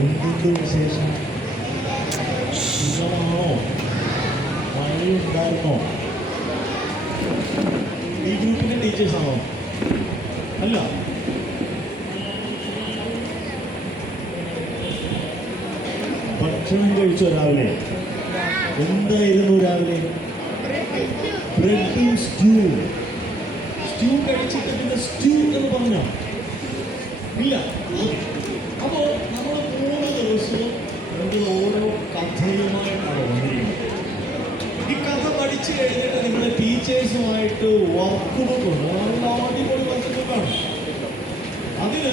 എന്തുണ്ട് വിശേഷം? സുഖമാണോ? മഴയുണ്ടായിരുന്നോ? ഈ ഗ്രൂപ്പിന്റെ ടീച്ചേഴ്സാണോ? അല്ല. ഭക്ഷണം കഴിച്ചോ രാവിലെ? എന്തായിരുന്നു രാവിലെ? ബ്രെഡും സ്റ്റ്യൂ. സ്റ്റ്യൂ കഴിച്ചിട്ട് പിന്നെ സ്റ്റ്യൂ എന്ന് പറഞ്ഞോ? ഇല്ല. അപ്പോൾ നമ്മൾ 3 ദിവസവും ഓരോ കഥയുമായിട്ടാണ് വന്നിരിക്കുന്നത്. ഈ കഥ പഠിച്ചു കഴിഞ്ഞിട്ട് നിങ്ങൾ ടീച്ചേഴ്സുമായിട്ട് വർക്ക് ബുക്ക് ഉണ്ട്. നല്ല അടിപൊളി വർക്ക് ബുക്കാണ്. അതിന്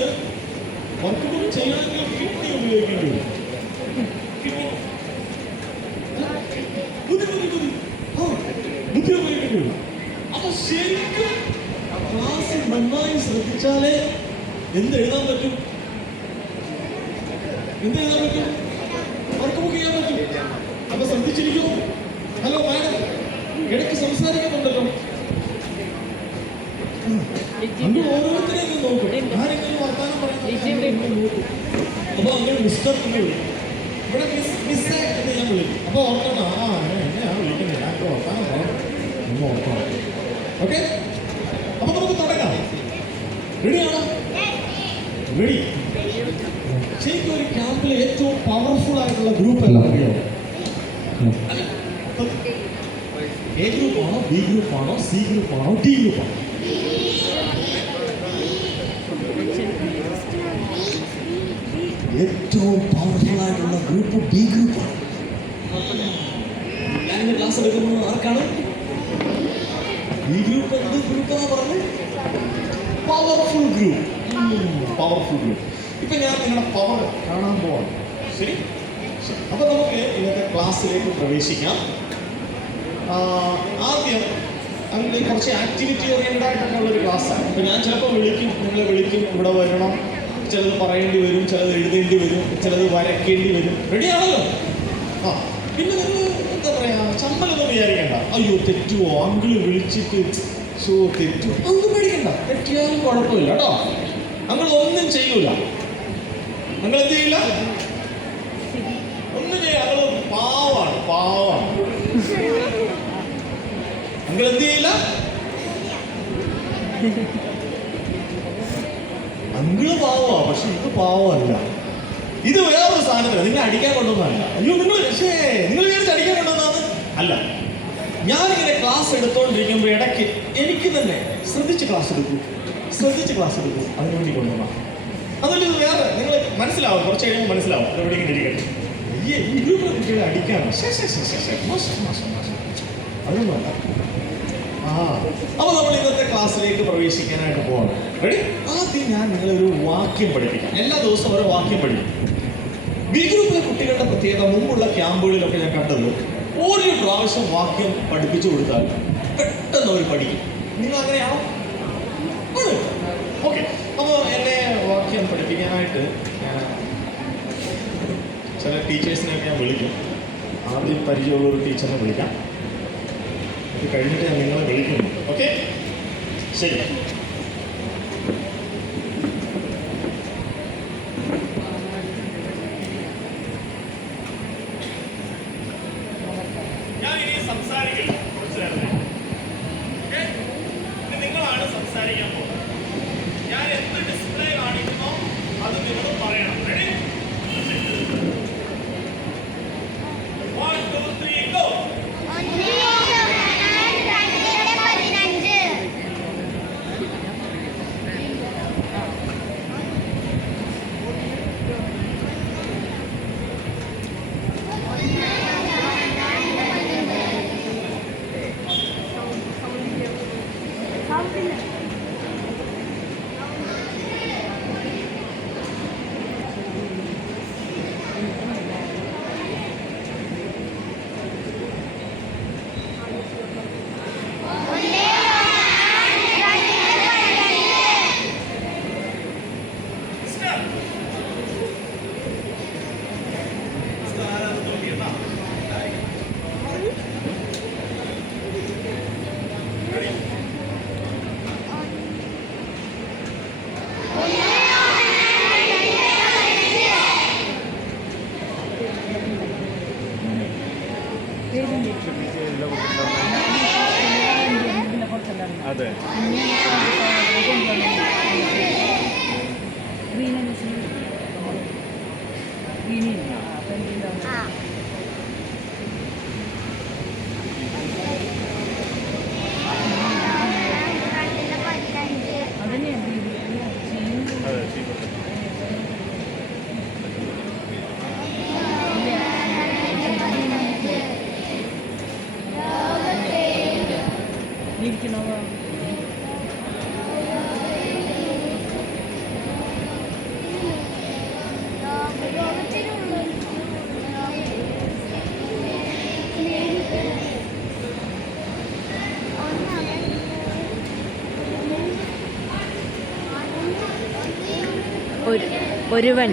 വർക്ക് ബുക്ക് ചെയ്യണമെങ്കിൽ കിഡ്നി ഉപയോഗിക്കേണ്ടി വരും. ബുദ്ധി ഉപയോഗിക്കേണ്ടി വരും. അപ്പൊ ശരിക്കും ക്ലാസ് നന്നായി ശ്രദ്ധിച്ചാലേ എന്തെഴുതാൻ പറ്റും? എന്തെഴുതാൻ പറ്റും? വർക്ക് ബുക്ക് ചെയ്യാൻ പറ്റും. അപ്പൊ ശ്രദ്ധിച്ചിരിക്കുന്നു. ഹലോ മാഡം, ഇടയ്ക്ക് സംസാരിക്കുന്നുണ്ടല്ലോ. അന്ന് ഓരോരുത്തരെയും നോക്കും. ആരെങ്കിലും വർത്താനം പറയുന്നത് അപ്പൊ അങ്ങനെ മിസ്റ്റർ എന്ന് വിളിക്കും. ഇവിടെ മിസ്സേ എന്ന് ഞാൻ വിളിക്കും. അപ്പൊ ഓർക്കണം, ഞാൻ വിളിക്കുന്നില്ല, ഞാൻ വർത്താനം പറയാം എന്ന് ഓർക്കണം. ഓക്കെ, അപ്പൊ നമുക്ക് തുടങ്ങാം. റെഡിയാണോ? റെഡി. ശരിക്കും ഒരു ക്യാമ്പിൽ ഏറ്റവും പവർഫുൾ ആയിട്ടുള്ള ഗ്രൂപ്പ് അല്ല അറിയോ? എ ഗ്രൂപ്പാണോ, ബി ഗ്രൂപ്പാണോ, സി ഗ്രൂപ്പാണോ, ഡി ഗ്രൂപ്പാണോ? ഏറ്റവും പവർഫുൾ ആയിട്ടുള്ള ഗ്രൂപ്പ് ബി ഗ്രൂപ്പാണ്. ഞാനിന്ന് ക്ലാസ് എടുക്കുന്നത് ആർക്കാണ്? B group. എന്ത് ഗ്രൂപ്പാണ് പറഞ്ഞത്? Powerful group. Powerful group. ഇപ്പൊ ഞാൻ നിങ്ങളുടെ പവർ കാണാൻ പോവാണ്. ശരി, അപ്പൊ നമുക്ക് ഇന്നത്തെ ക്ലാസ്സിലേക്ക് പ്രവേശിക്കാം. ആദ്യം അങ്ങനെ കുറച്ച് ആക്ടിവിറ്റി ഓറിയന്റഡ് ആയിട്ടൊക്കെ ഉള്ളൊരു ക്ലാസ്സാണ്. ഇപ്പൊ ഞാൻ ചിലപ്പോൾ വിളിക്കും, നിങ്ങളെ വിളിക്കും, ഇവിടെ വരണം. ചിലത് പറയേണ്ടി വരും, ചിലത് എഴുതേണ്ടി വരും, ചിലത് വരയ്ക്കേണ്ടി വരും. റെഡിയാണല്ലോ? പിന്നെ നിങ്ങൾ എന്താ പറയാ, ചമ്മലൊന്നും വിചാരിക്കണ്ട. അയ്യോ തെറ്റുവോ, അങ്കിള് വിളിച്ചിട്ട് തെറ്റു, ഒന്നും പേടിക്കണ്ട. തെറ്റിയാലും കുഴപ്പമില്ല കേട്ടോ. അങ്ങൾ ഒന്നും ചെയ്യൂല. അങ്ങൾ എന്ത് ചെയ്യില്ല? ഒന്നും ചെയ്യില്ല. അങ്ങൾ പാവാണ്, പാവാണ്. അങ്ങൾ എന്ത് ചെയ്യില്ല? അങ്കിള് പാവാ, പക്ഷെ ഇത് പാവമല്ല. ഇത് വേറൊരു സാധനത്തില്ല. നിങ്ങൾ അടിക്കാൻ കൊണ്ടുവന്നല്ല. അയ്യോ നിങ്ങൾ വിചാരിച്ച് അടിക്കാൻ കൊണ്ടുവന്നാന്ന് അല്ല. ഞാനിങ്ങനെ ക്ലാസ് എടുത്തോണ്ടിരിക്കുമ്പോൾ ഇടയ്ക്ക് എനിക്ക് തന്നെ ശ്രദ്ധിച്ച് ക്ലാസ് എടുക്കൂ, അതിന് വേണ്ടി കൊണ്ടുവന്നാ. അതുകൊണ്ട് ഇത് വേറെ നിങ്ങൾ മനസ്സിലാവും, കുറച്ച് കഴിയുമ്പോൾ മനസ്സിലാവും. എവിടെ ഇങ്ങനെ ഇരിക്കട്ടെ. ഈ ഗ്രൂപ്പിലെ കുട്ടികളെ അടിക്കാനോ? അതൊന്നുമല്ല. അപ്പൊ നമ്മൾ ഇന്നത്തെ ക്ലാസ്സിലേക്ക് പ്രവേശിക്കാനായിട്ട് പോകണം. റെഡി? ആദ്യം ഞാൻ നിങ്ങളെ ഒരു വാക്യം പഠിപ്പിക്കാം. എല്ലാ ദിവസവും ഓരോ വാക്യം പഠിക്കും. ബി ഗ്രൂപ്പിലെ കുട്ടികളുടെ പ്രത്യേകത, മുമ്പുള്ള ക്യാമ്പുകളിലൊക്കെ ഞാൻ കണ്ടത്, ഒരു പ്രാവശ്യം വാക്യം പഠിപ്പിച്ചു കൊടുത്താൽ പെട്ടെന്ന് അവർ പഠിക്കും. നിങ്ങൾ അങ്ങനെയാണോ? ഓക്കെ. അപ്പോൾ എന്നെ വാക്യം പഠിപ്പിക്കാനായിട്ട് ചില ടീച്ചേഴ്സിനെയൊക്കെ ഞാൻ വിളിക്കും. ആദ്യം പരിചയമുള്ളൊരു ടീച്ചറിനെ വിളിക്കാം. ഇത് കഴിഞ്ഞിട്ട് ഞാൻ നിങ്ങളെ വിളിക്കുന്നു. ഓക്കെ, ശരി. ഞാനിനി സംസാരിക്കില്ല കുറച്ച് നേരത്തെ. ഓക്കെ, നിങ്ങളാണ് സംസാരിക്കാൻ പോകുന്നത്. ഞാൻ എന്ത് ഡിസ്പ്ലേ കാണിക്കുന്നോ അത് നിങ്ങൾ പറയണം. റെഡി? 1 2 3 ഗോ. ഒരുവൻ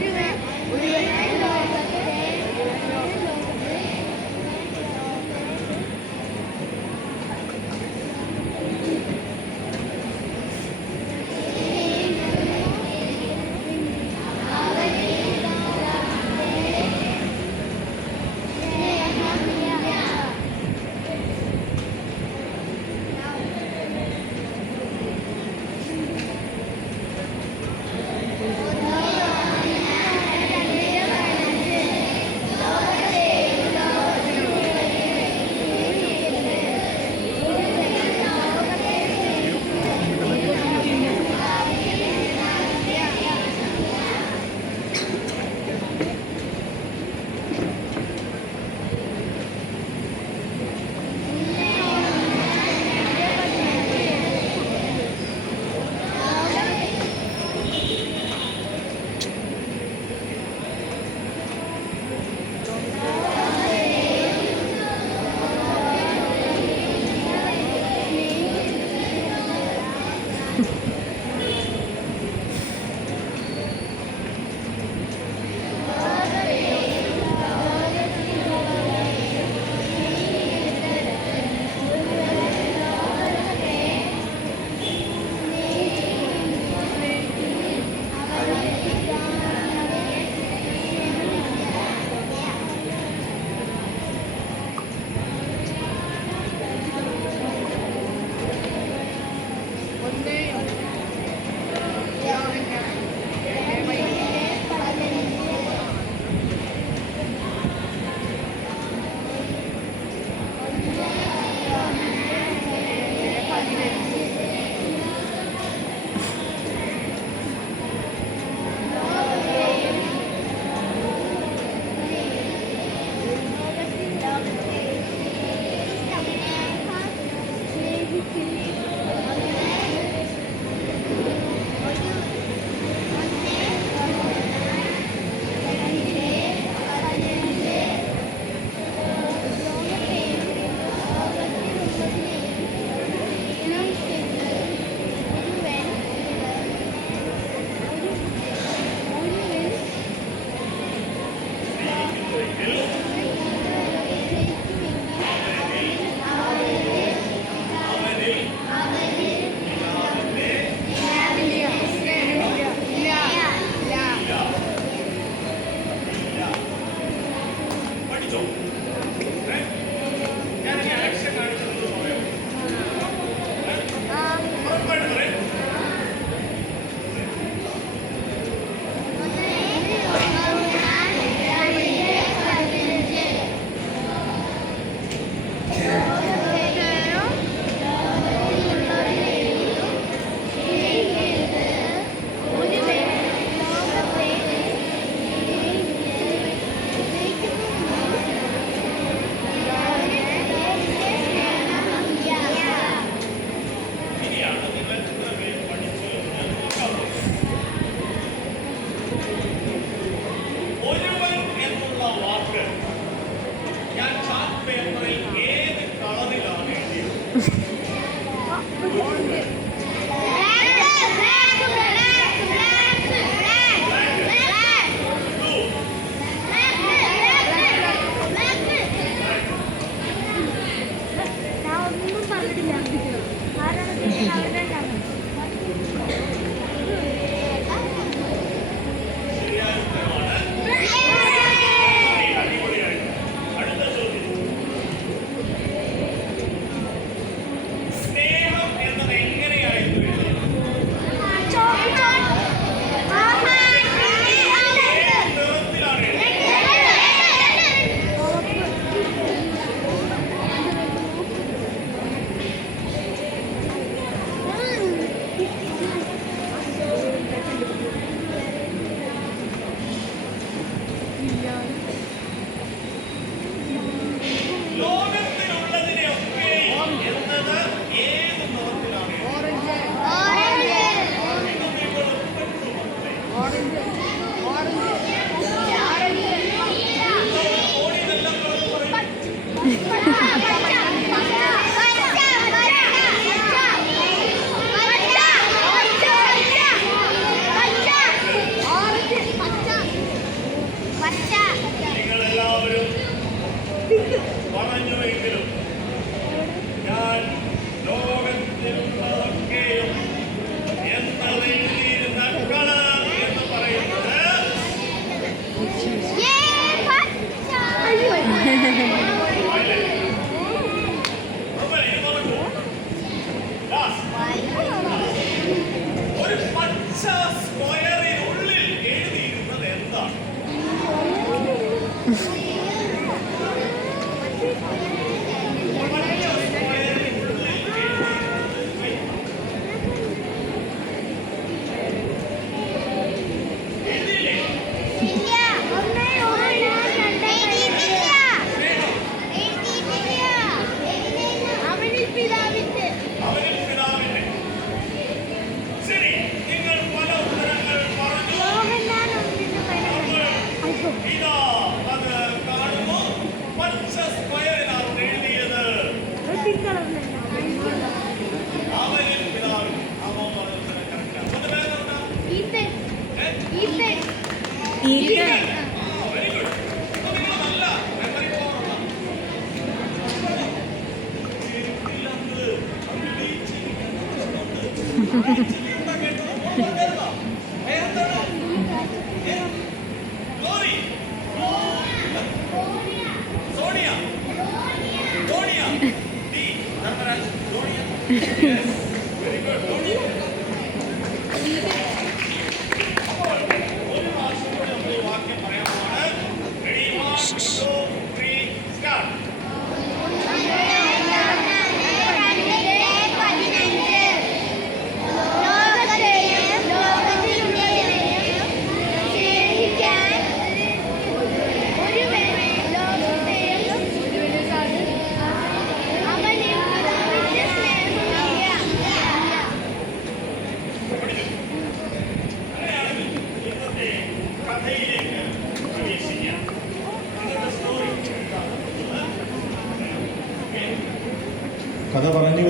കഥ പറഞ്ഞു